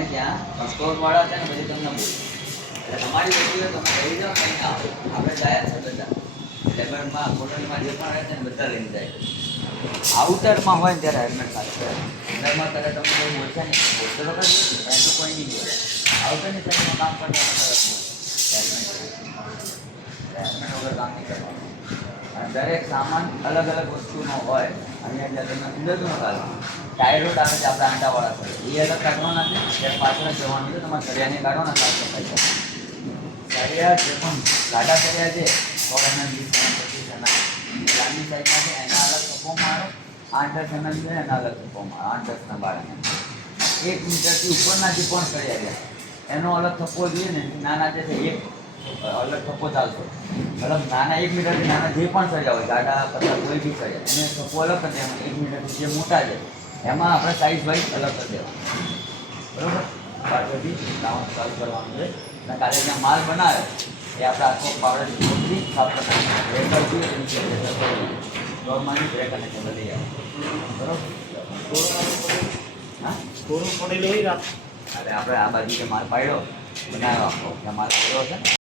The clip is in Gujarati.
બને ત્યાં સ્ટોરવાળા છે ને પછી તમને બોલે એટલે તમારી વસ્તુ તમે લઈ જાઓ કંઈ ના આવે આપણે જાય છે બધા લેબરમાં કોલોનીમાં જે પણ રહે છે ને બધા લઈને જાય આઉટરમાં હોય ને ત્યારે હેલ્મેટ સાથે અંદરમાં ત્યારે તમને કોઈ બોલશે નહીં બોલશે તો કઈ તો કોઈ નહીં બોલે આઉટરની સાઈડમાં કામ કરતા હેલ્મેટ વગર કામ નહીં કરવાનું અને દરેક સામાન અલગ અલગ વસ્તુનો હોય અને એટલે તમે અંદરનું કાઢો ટાયરો આવે છે આપણે આંટાવાળા કરે એ અલગ કાઢવાના છે ત્યારે પાછળ જવાનું છે તમારે સળિયાને કાઢો ને સાફ સફાઈ કરો સળિયા જે પણ ગાડા સળિયા છે 100 mm 25 mm લાંબી સાઈડમાં છે એના અલગ થપ્પો મારો 8-10 mm છે એના અલગ થપ્પો મારો 8-10 ના 12 mm 1 મીટરથી ઉપરના જે પણ સળિયા છે એનો અલગ થપ્પો જોઈએ ને નાના જે છે એક અલગ થપ્પો ચાલતો મતલબ નાના 1 મીટરથી નાના જે પણ સળિયા હોય ગાડા પતંગ કોઈ બી સળિયા એને થપ્પો અલગ કરી દેવાનો 1 મીટરથી જે મોટા છે એમાં આપણે સાઈઝ વાઇઝ અલગ કરી દેવાનું બરાબર પાછળથી ડાઉન ચાલુ કરવાનું છે અને કાલે જ્યાં માલ બનાવે એ આપણે આખો પાવડર મોટી સાફ કરવાનું બ્રેકર જોઈએ ગવર્મેન્ટ બ્રેકર ને બધી આવે બરાબર હા થોડું પડેલું હોય રાત અરે આપણે આ બાજુ જે માલ પાડ્યો બનાવ્યો આખો ત્યાં માલ પડ્યો છે ને